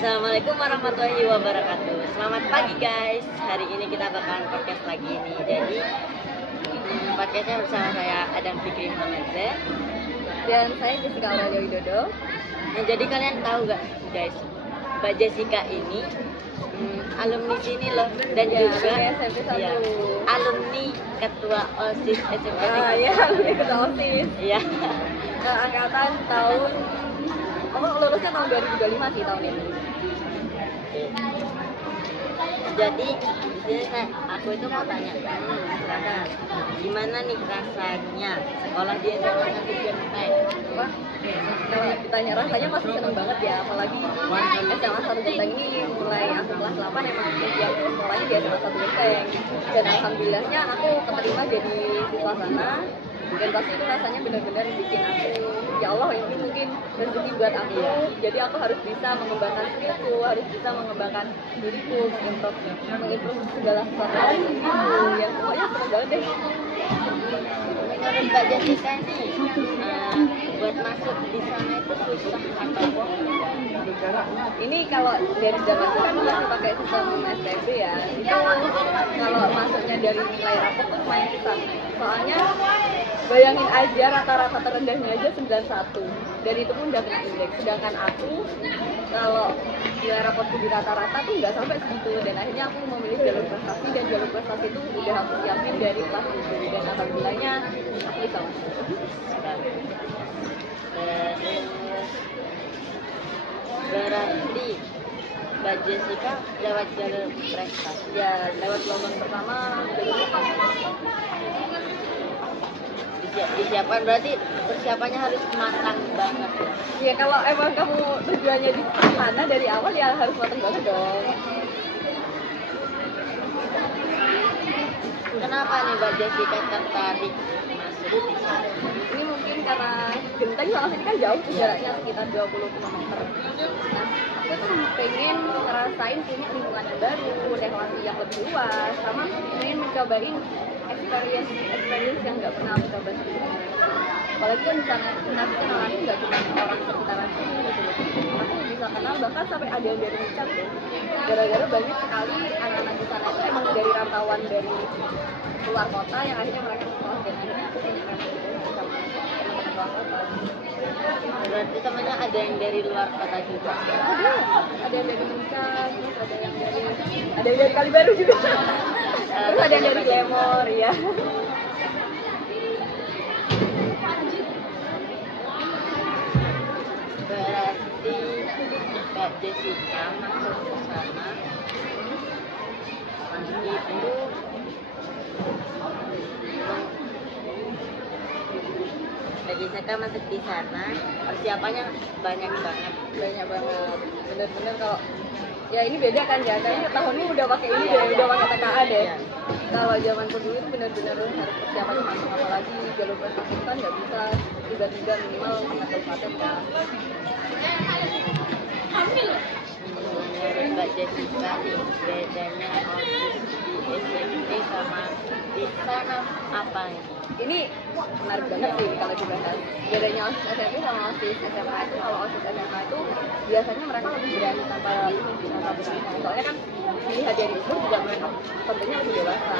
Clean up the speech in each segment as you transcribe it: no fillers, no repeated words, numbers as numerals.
Assalamualaikum warahmatullahi wabarakatuh. Selamat pagi guys. Hari ini kita bakalan podcast lagi nih. Jadi podcastnya bersama saya Adam Fikri Muhammad dan saya Jessica Aurelia Widodo. Nah, jadi kalian tahu gak guys, Mbak Jessica ini alumni sini loh, dan juga SMP 1. ya, alumni ketua OSIS SMP. Ya, alumni ketua OSIS. Iya. Angkatan tahun lulusnya tahun 2025 sih tahun ini. Jadi di sini aku itu mau tanya, gimana nih rasanya sekolah di SMA 1 Genteng? Wah, kalau ditanya rasanya masih seneng banget ya, apalagi SMA 1 Genteng ini mulai aku kelas 8 emang aku sekolahnya di SMA 1 Genteng, dan alhamdulillahnya aku keterima jadi siswa sana. Dan pasti itu rasanya benar-benar bikin aku, ya Allah ini mungkin rezeki buat aku. Jadi aku harus bisa mengembangkan skillku, harus bisa mengembangkan diriku, mengimprove segala sesuatu gitu. Yang pokoknya seneng banget deh. Menurut Mbak Jessica nih, buat masuk di sana itu susah atau Ini kalau dari zaman itu kan masih pakai sistem STB ya. Itu kalau masuknya dari nilai rapor tuh lumayan susah. Soalnya bayangin aja rata-rata terendahnya aja 91. Dan itu pun udah kena indeks. Sedangkan aku kalau nilai raportku di rata-rata tuh nggak sampai segitu. Dan akhirnya aku memilih jalur prestasi, dan jalur prestasi itu udah aku siapin dari kelas 7. Dan alhamdulillahnya aku bisa masuk. Berarti Mbak Jessica lewat jalur prestasi. Ya, lewat gelombang pertama disiapkan, berarti persiapannya harus matang banget. ya kalau emang kamu tujuannya di sana dari awal ya harus matang banget dong. Kenapa nih Mbak Jessica tertarik masuk di sana? Ini mungkin karena Genteng sama sini kan jauh tuh, jaraknya sekitar 20 km. Nah, aku tuh pengen ngerasain punya lingkungan yang baru, relasi yang lebih luas, sama pengen mencobain experience yang nggak pernah aku coba sebelumnya. Apalagi kan di sana aku kenalannya nggak cuma orang sekitaran sini gitu. Aku bisa kenal bahkan sampai ada yang dari Nicat tuh. Gara-gara banyak sekali anak-anak di sana itu emang dari rantauan dari luar kota yang akhirnya mereka sekolah, dan akhirnya aku punya relasi sama teman-teman luar kota. Berarti temannya ada yang dari luar kota juga. Ada yang dari Nicat, terus ada yang dari Kalibaru juga. Terus ada yang dari Glamor ya. Berarti Mbak Jessica masuk ke sana itu Mbak Jessica masuk di sana persiapannya banyak banget. Bener-bener kalau ya ini beda kan ya, tapi tahun ini udah pakai ini deh, udah pakai TKA deh. Kalau zaman dulu itu bener-bener harus persiapannya matang, apalagi jalur prestasi kan nggak bisa tiba-tiba minimal 5 kabupaten kan. Menurut Mbak Jessica nih, bedanya OSIS di SMP sama di sana apa nih? Ini menarik banget sih kalau dibahas. Bedanya OSIS SMP sama OSIS SMA itu, kalau OSIS SMA itu biasanya mereka lebih berani tanpa berani. Soalnya kan dilihat dari itu juga mereka tentunya lebih dewasa.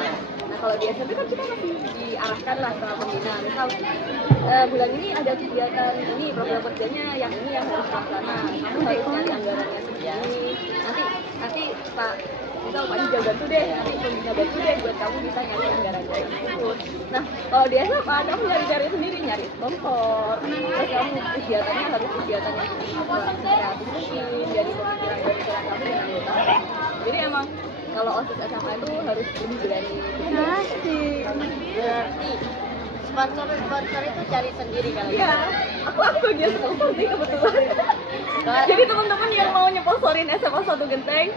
Nah kalau di SMP kan kita masih diarahkan lah sama pembina. Misal bulan ini ada kegiatan ini, program kerjanya yang ini yang harus dilaksana. Kamu harus nyari anggarannya segini. Nanti Pak misal Pak Ija bantu deh, nanti pembina bantu deh buat kamu bisa nyari anggarannya tersebut. Nah kalau di SMA kamu nyari sendiri, nyari sponsor, terus kamu kegiatannya harus kegiatan yang kreatif mungkin dari pemikiran kamu yang anggota. Jadi emang kalau OSIS SMA itu harus lebih berani. Berarti sponsor itu cari sendiri kali Iya, aku bagian sponsor sih kebetulan. Jadi teman-teman yang mau nyponsorin SMA 1 Genteng,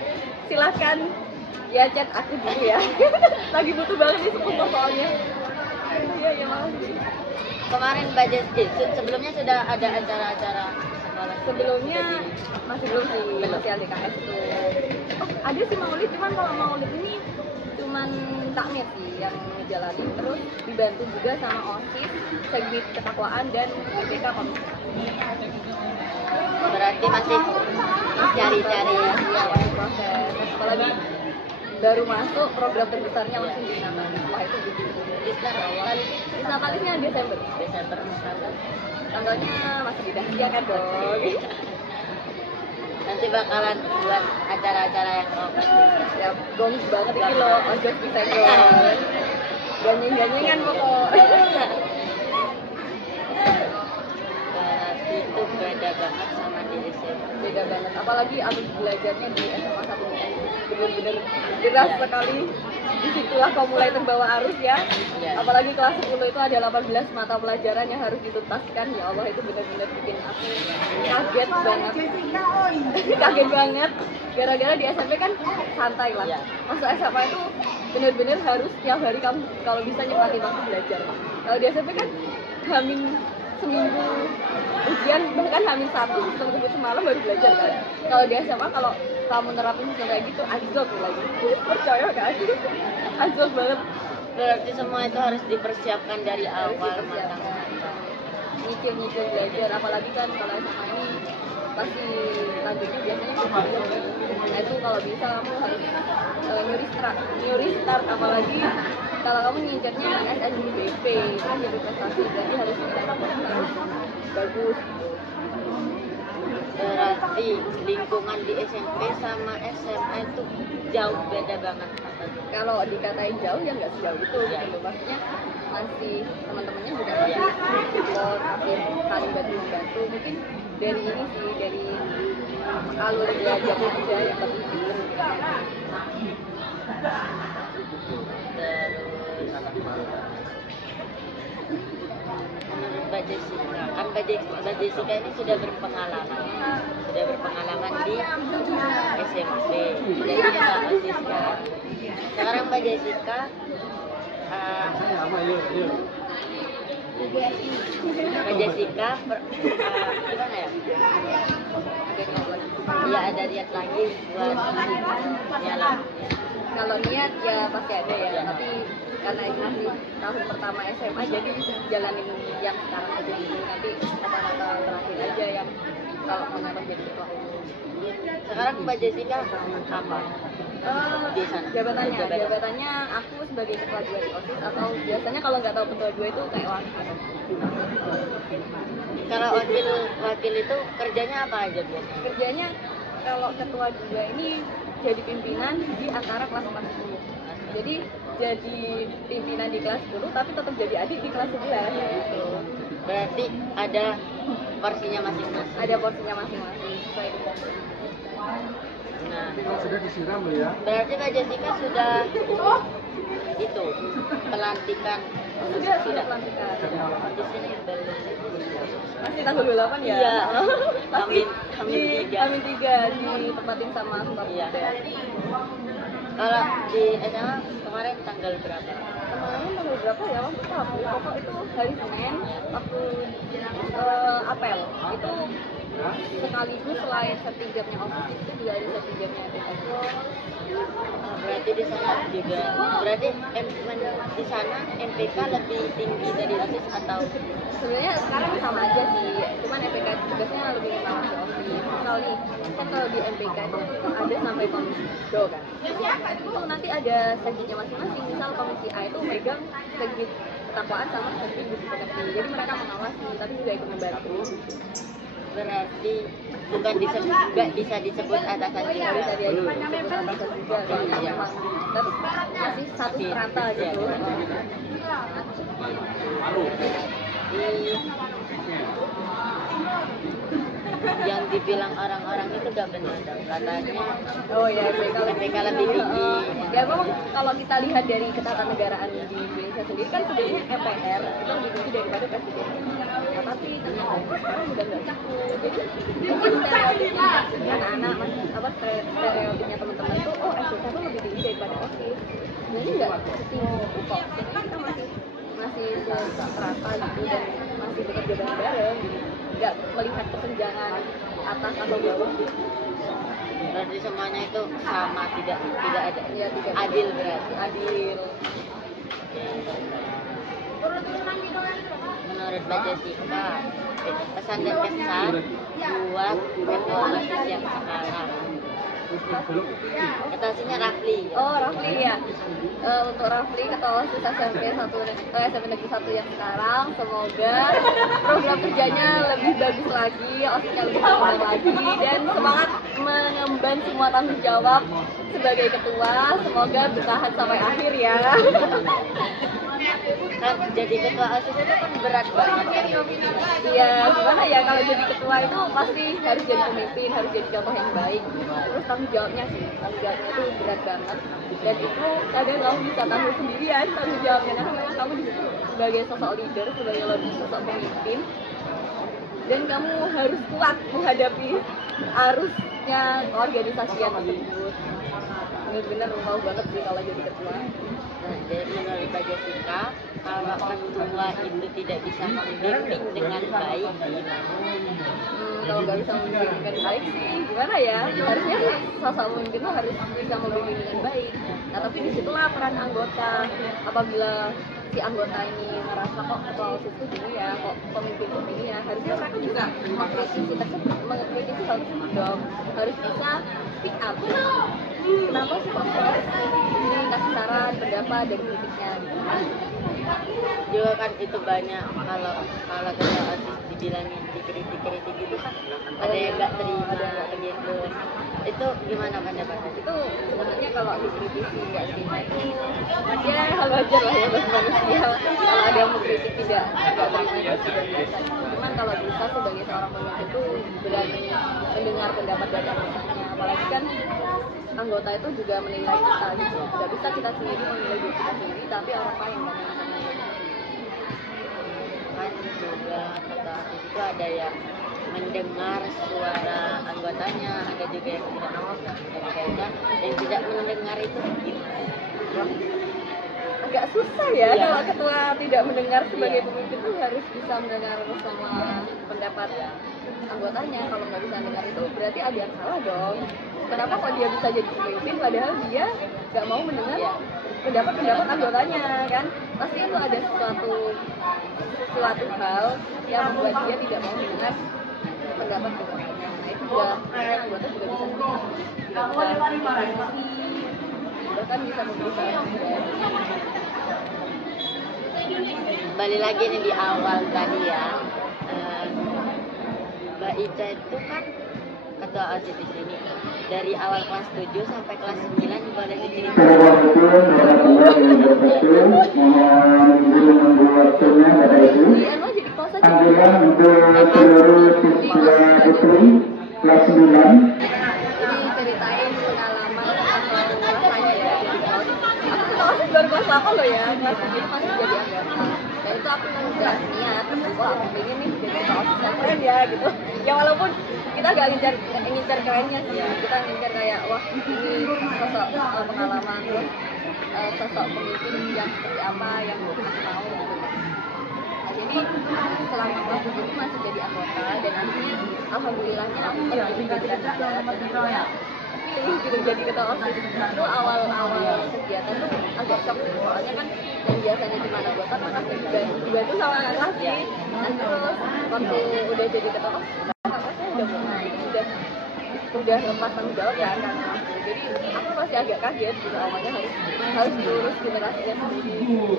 silahkan ya chat aku dulu ya. Lagi butuh banget nih sponsor soalnya. Iya makasih. Kemarin Mbak Jessica sebelumnya sudah ada acara-acara sekolah. Sebelumnya masih belum sih, masih LDKS tuh. Oh, ada sih maulid, cuman kalau maulid ini cuman takmir sih yang ngejalanin, terus dibantu juga sama OSIS, Segbit Ketakwaan dan BPK Komisi. Berarti masih cari-cari. Iya, proses. Apalagi baru masuk program terbesarnya langsung di Natalis. Wah itu gitu. Natalisnya Desember. Tanggalnya masih didahsia kan dong. Nanti bakalan buat acara-acara yang Ya gongs banget ini loh, ojek Desember. Ganyeng-ganyengan pokok. berarti itu beda banget sama di SMA. Beda banget, apalagi aku belajarnya di SMA 1 bener-bener deras sekali. Disitulah kau mulai terbawa arus ya. Apalagi kelas 10 itu ada 18 mata pelajaran yang harus dituntaskan. Ya Allah, itu bener-bener bikin aku kaget banget. Kaget banget. Gara-gara di SMP kan santai lah. Masuk SMA itu bener-bener harus tiap hari kamu kalau bisa nyepatin waktu belajar. Kalau di SMP kan hamin seminggu ujian, bahkan hamin 1 sistem kebut semalam baru belajar kan. Kalau di SMA kalau kamu nerapin sistem kayak gitu, anjlok lagi. Percaya gak? Anjlok banget. Berarti semua itu harus dipersiapkan dari awal. Nyicil belajar, apalagi kan kalau SMA ini pasti lanjutnya biasanya kuliah. Nah itu kalau bisa kamu harus nyuri start, apalagi kalau kamu ngincernya SNBP itu kan jadi prestasi, berarti harus harus bagus. Berarti lingkungan di SMP sama SMA itu jauh beda banget. Kalau dikatain jauh ya nggak sejauh itu gitu. Maksudnya masih teman-temannya juga masih support, masih saling bantu. Mungkin dari ini sih, dari alur belajar aja yang lebih gitu. Menurut Mbak Jessica, kan Mbak Jessica ini sudah berpengalaman di SMP. Jadi Mbak Jessica, sekarang Mbak Jessica gimana ya? Ya ada niat lagi buat nyala. Kalau niat ya pasti ada ya, tapi karena ini masih tahun pertama SMA jadi jalanin yang sekarang aja dulu, nanti kata-kata terakhir aja yang kalau mau nyalon jadi ketua umum. Sekarang Mbak Jessica apa? Di sana? Jabatannya aku sebagai ketua 2 di OSIS, atau biasanya kalau nggak tahu ketua 2 itu kayak wakil. Kalau wakil itu kerjanya apa aja biasanya? Kerjanya kalau ketua 2 ini jadi pimpinan di antara kelas 10. Jadi jadi pimpinan di kelas 10 tapi tetap jadi adik di kelas 11 gitu. Berarti ada porsinya masing-masing. Ada porsinya masing-masing sesuai dengan. Nah, sudah disiram loh ya. berarti Mbak Jessica sudah itu pelantikan. Sudah pelantikan. Di sini belum. Masih tanggal 28 ya? Iya. Masih Amin 3. Amin 3 ditempatin sama Sumpah Iya. Pemuda. Kalau di SMA kemarin tanggal berapa? Kemarin tanggal berapa ya? Waktu Rabu. Pokok itu hari Senin waktu apel. Itu sekaligus selain sertifikatnya OSIS itu juga ada sertifikatnya PSO. Berarti di sana juga. Berarti di sana MPK lebih tinggi dari OSIS atau? Sebenarnya sekarang sama aja sih, cuman MPK tugasnya lebih utama ke OSIS. Misal nih, kan kalau di MPK itu ada sampai komisi do kan. Itu nanti ada sekjennya masing-masing. Misal komisi A itu megang sekjen ketakwaan sama sekjen budi pekerti. Jadi mereka mengawasi, tapi juga ikut membantu. Berarti bukan nggak bisa disebut atasan juga. Bisa dia disebut atasan juga, karena memang tapi masih satu strata gitu. Yang dibilang orang-orang itu gak benar katanya. Oh ya, MPK lebih tinggi. Ya memang kalau kita lihat dari ketatanegaraan di Indonesia sendiri kan sebenarnya MPR itu lebih tinggi daripada presiden. Nah, tapi ternyata sekarang udah nggak cukup. Jadi mungkin stereotipnya anak-anak, stereotipnya teman-teman tuh, oh MPK tuh lebih tinggi daripada OSIS. Sebenarnya nggak setinggi itu kok. Sebenarnya kita masih serata gitu dan masih bekerja bareng-bareng. Nggak melihat kesenjangan atas atau bawah gitu. Berarti semuanya itu sama, tidak ada Ya, tidak adil berarti. adil. Menurut Mbak Jessica, pesan dan kesan buat ketua OSIS yang sekarang. Ketuanya Rafli. Oh, Rafli ya. Untuk Rafli ketua OSIS SMP Negeri 1 yang sekarang, semoga program kerjanya lebih bagus lagi, OSISnya lebih berkembang lagi, dan semangat mengemban semua tanggung jawab sebagai ketua. Semoga bertahan sampai akhir ya. Kan jadi ketua OSIS itu kan berat banget kan. Iya, gimana ya, kalau jadi ketua itu pasti harus jadi pemimpin, harus jadi contoh yang baik. Terus tanggung jawabnya itu berat banget. Dan itu kadang kamu bisa tanggung sendirian tanggung jawabnya, karena memang kamu di situ sebagai sosok leader, sebagai sosok pemimpin. Dan kamu harus kuat menghadapi arusnya keorganisasian tersebut. Bener-bener mau banget sih kalau jadi ketua. Nah, jadi menurut Mbak Jessica, kalau ketua itu tidak bisa membimbing dengan baik, gimana? Kalau nggak bisa membimbing dengan baik sih gimana ya, harusnya sosok pemimpin itu harus bisa membimbing dengan baik. Nah, tapi disitulah peran anggota. Apabila si anggota ini merasa kok ketua OSIS itu gini ya, kok pemimpin itu gini ya, harusnya mereka juga mengkritisi hal tersebut dong, harus bisa speak up. Kenapa sih kok harus dikasih saran, pendapat, dan kritiknya gitu. Juga kan itu banyak, kalau ketua OSIS dibilangin dikritik gitu kan ada yang nggak terima begitu. Itu gimana pendapatnya? Itu sebenarnya kalau dikritisi nggak terima itu ya hal wajar lah ya bagi manusia. Kalau ada yang mengkritik tidak terima itu sudah biasa. Cuman kalau bisa sebagai seorang pemimpin itu berani mendengar pendapat dari anggotanya, apalagi kan anggota itu juga menilai kita gitu. Tidak bisa kita sendiri menilai diri kita sendiri, tapi orang lain yang menilai. Kan juga ketua OSIS itu ada yang mendengar suara anggotanya, ada juga yang tidak mau mendengarkan, yang tidak mendengar itu gimana? Agak susah ya, kalau ketua tidak mendengar sebagai pemimpin itu harus bisa mendengar sama pendapat anggotanya. Kalau nggak bisa mendengar itu berarti ada yang salah dong. Kenapa kok dia bisa jadi pemimpin padahal dia nggak mau mendengar pendapat anggotanya kan? Pasti itu ada suatu hal yang membuat dia tidak mau mendengar pendapat anggotanya. Nah, itu juga anggota juga bisa bahkan bisa memberikan. Kembali lagi nih di awal tadi ya, Mbak Ica itu kan ketua OSIS di sini dari awal kelas 7 sampai kelas 9, boleh diceritain? Di Anu jadi kelas aja. Panggilan untuk seluruh siswa putri kelas 9. Jadi ceritain pengalaman atau rasanya ya jadi kelas. Aku ketua OSIS baru kelas 8 loh ya, kelas 7 masih jadi anggota. Dan itu aku udah niat, wah aku pengen nih jadi ketua OSIS yang keren ya gitu. Ya walaupun kita gak ngincar kerennya sih, kita ngincar kayak wah ini sosok pengalaman, terus sosok pemimpin yang seperti apa yang kita mau gitu. Nah, jadi selama kelas 7 itu masih jadi anggota, dan nanti alhamdulillahnya aku gitu jadi ketua OSIS. Itu awal kegiatan tuh agak shock, soalnya kan yang biasanya cuma anggota kan aku juga tuh sama lagi. Nah terus waktu udah jadi ketua OSIS, udah lepas tanggung jawab ya kan aku. Jadi aku masih agak kaget gitu, awalnya harus diurus generasinya sendiri.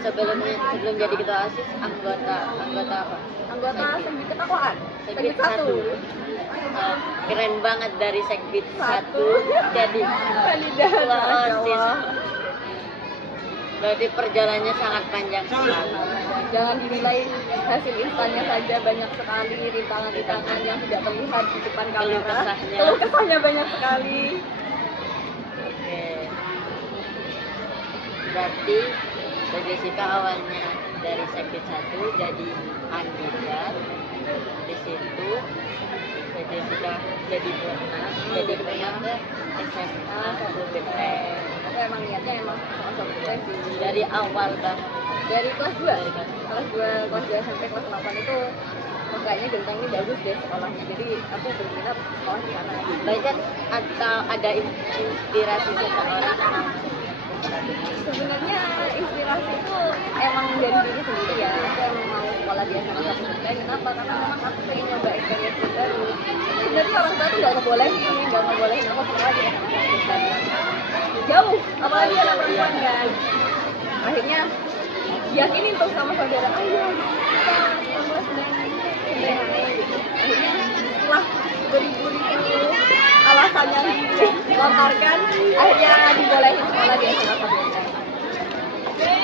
Sebelum jadi ketua OSIS, anggota apa? Anggota Segbit Ketakwaan, Segbit 1. Keren banget, dari Segbit 1 jadi ketua OSIS. Berarti perjalanannya sangat panjang sekali. Jangan dinilai hasil instannya saja, banyak sekali rintangan-rintangan yang tidak terlihat di depan kamera. Keluh kesahnya banyak sekali. Oke. Berarti Mbak Jessica awalnya dari Segbit 1 jadi kandidat. Di situ Mbak Jessica jadi pernah ke SMA BTN. Aku emang niatnya emang masuk BTN sih. Dari awal banget. Dari kelas 2 sampai kelas 8 itu kayaknya Genteng ini bagus deh sekolahnya, jadi aku berminat sekolah di sana. Banyak atau ada inspirasi seseorang? Sebenarnya inspirasi itu emang dari diri sendiri ya. Aku emang mau sekolah di SMA 1 Genteng. Kenapa? Karena memang aku pengen nyoba experience baru. Sebenarnya orang tua tuh nggak ngebolehin aku sekolah di SMA 1 Genteng. Jauh, apalagi anak perempuan kan. Akhirnya yakinin tuh sama saudara, ayo kita kelas dan Genteng gitu. Akhirnya setelah beribu-ribu alasan yang dilontarkan, akhirnya dibolehin sekolah di SMA 1 Genteng.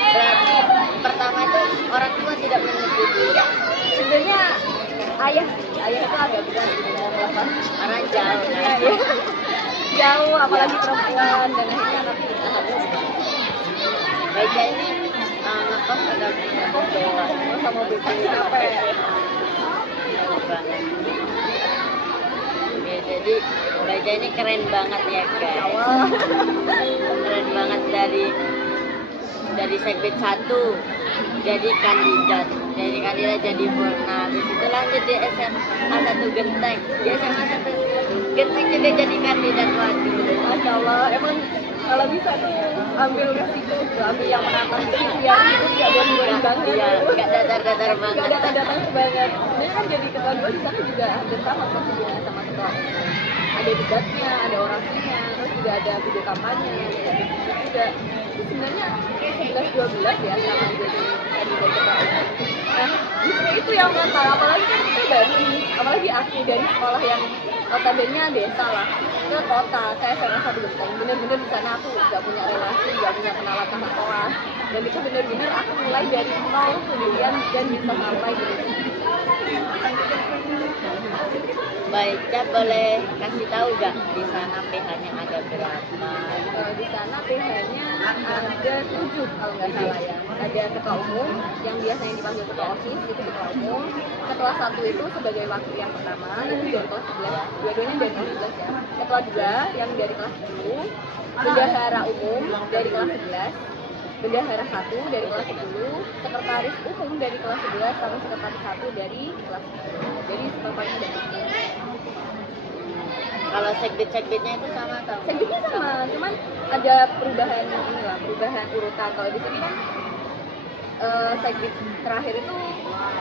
Berarti pertama itu orang tua tidak menyetujui. Sebenarnya ayah itu agak berat gitu mau melepas Karena jauh. ya. Jauh, apalagi perempuan, dan akhirnya anak kita harus Baca ini ngekos agak bawah. sama BP capek. Jauh banget. Oke, jadi Baca ini keren banget ya guys. Wah, Keren banget dari segmen 1 jadi kandidat jadi Purna, habis itu lanjut di SMA 1 Genteng, di SMA 1 Genteng juga jadi kandidat. Waduh, Masya Allah, emang kalau bisa tuh ambil resiko, ambil yang menantang gitu ya, itu nggak boring-boring banget. iya, nggak datar-datar Nggak banget. datang-datang banget. Sebenarnya kan jadi ketua dua di sana juga hampir sama prosedurnya sama ketua umum. Ada debatnya, ada orasinya, terus juga ada video kampanye, ada diskusi juga. Itu sebenarnya 11-12 ya sama jadi kandidat ketua umum. Nah, justru itu yang menantang, apalagi kan kita baru nih, apalagi aku dari sekolah yang notabene desa lah ke kota, saya SMA 1 Genteng. Bener-bener di sana aku nggak punya relasi, nggak punya kenalan kakak kelas, dan itu bener-bener aku mulai dari nol kemudian dan bisa sampai di sini. Baca boleh kasih tahu gak di sana PH-nya ada berapa? Di sana PH-nya ada 7 kalau nggak salah ya. Ada ketua umum yang biasanya dipanggil ketua OSIS, itu ketua umum. Ketua 1 itu sebagai wakil yang pertama, itu dari kelas 11. Dua-duanya dari kelas 11 ya. Ketua 2 yang dari kelas 10, bendahara umum dari kelas 11, bendahara 1 dari kelas 10, sekretaris umum dari kelas 11 sama sekretaris 1 dari kelas 10. Jadi sekretarisnya ada 10. Kalau segbit-segbitnya itu sama tau? Segitnya sama, cuman ada perubahan ini lah, perubahan urutan. Kalau di sini kan segit terakhir itu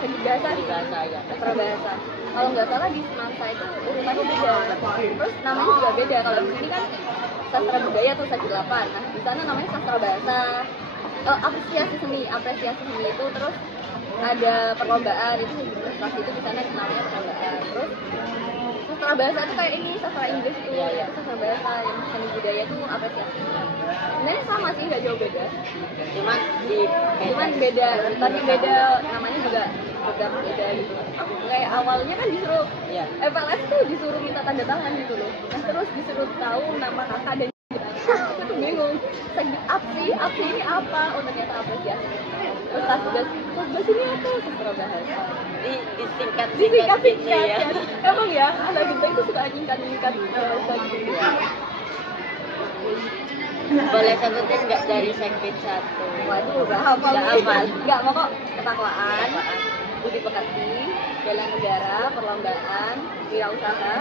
segit bahasa nih, Bahasa ya. sastra bahasa. Kalau nggak salah di Semansa itu urutannya beda. Terus namanya juga beda. Kalau di sini kan sastra budaya tuh segit 8. Nah di sana namanya sastra bahasa. Apresiasi seni itu terus ada perlombaan itu prestasi itu di sana namanya perlombaan. Terus sastra bahasa itu kayak ini sastra Inggris itu ya, sastra bahasa yang seni budaya itu apresiasi. Sebenarnya sama sih, nggak jauh beda. Cuman beda, tapi beda namanya juga beberapa beda gitu. Aku kayak awalnya kan disuruh ya. FLS tuh disuruh minta tanda tangan gitu loh. Nah terus disuruh tahu nama kakak dan aku tuh bingung. Segit apsi ini apa? Oh ternyata apresiasi. Terus tugas ini apa? Sastra bahasa. Disingkat Disingkat ya. Emang ya, anak kita itu suka nyingkat bahasa gitu ya. Boleh sebutin nggak dari segbit 1? Waduh, gak hafal. Nggak hafal. Nggak, pokok ketakwaan, budi pekerti, bela negara, perlombaan, wirausaha,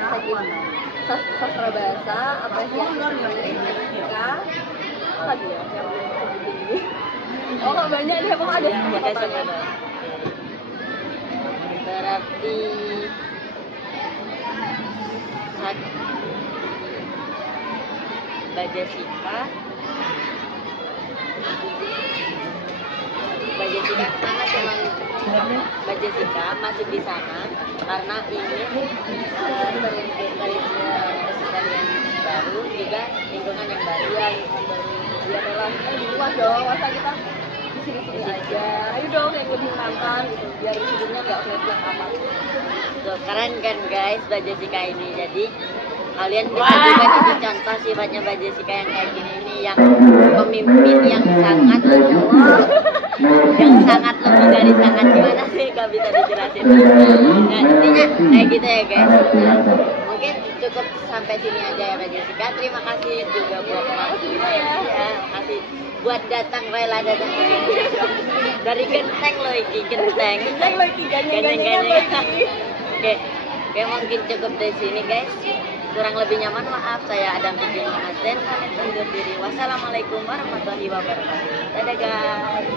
sastra bahasa, apresiasi seni, etika, apa lagi ya? Oh, nggak banyak deh, pokoknya ada semua Ada totalnya. semua. Berarti Mbak Jessica sana cuman Mbak Jessica masih di sana karena ini keseharian baru juga lingkungan yang baru Ya relasinya luas dong, masa kita di sini aja. Ayo dong yang lebih menantang gitu, biar hidupnya nggak flat-flat amat. Tuh, keren kan guys Mbak Jessica ini. Jadi kalian bisa juga jadi contoh sifatnya Mbak Jessica yang kayak gini nih, yang pemimpin yang sangat lebih dari sangat, gimana sih gak bisa dijelasin. Nah intinya kayak gitu ya guys. Nah, mungkin cukup sampai sini aja ya Mbak Jessica. Terima kasih juga buat kasih buat rela datang ke sini. Dari Genteng loh iki, Genteng Lagi ganyang-ganyangan lagi. Oke, mungkin cukup dari sini guys. Kurang lebihnya mohon maaf. Saya Adam Bikin Mas dan pamit undur diri. Wassalamualaikum warahmatullahi wabarakatuh. Dadah guys.